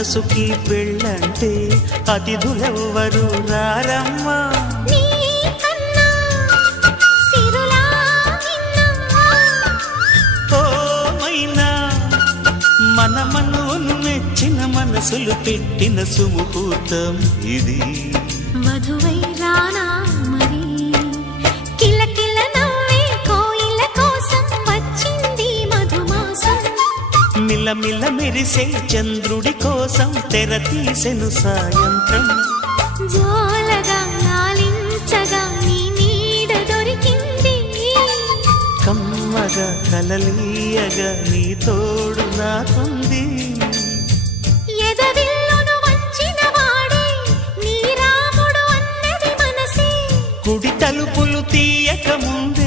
మనసుకి పెళ్ళంటే అతిథులెవ్వరు రారమ్మా. మనమను మెచ్చిన మనసులు పెట్టిన సుముహూర్తం ఇది. వధువై రానా మరి కిలకిల నవ్వే కోయిల కోసం వచ్చింది మధుమాసం. మిలమిల మెరిసే చంద్రుడి కోసం తెర తీసెను సాయంత్రం. జోలగా లాలించగా నీ నీడ దొరికింది. కమ్మగా కలలీయగా నీ తోడు నాకుంది. ఎదవిల్లును వంచిన వాడే నీ రాముడు అన్నది మనసే. కుడి తలుపులు తీయక ముందు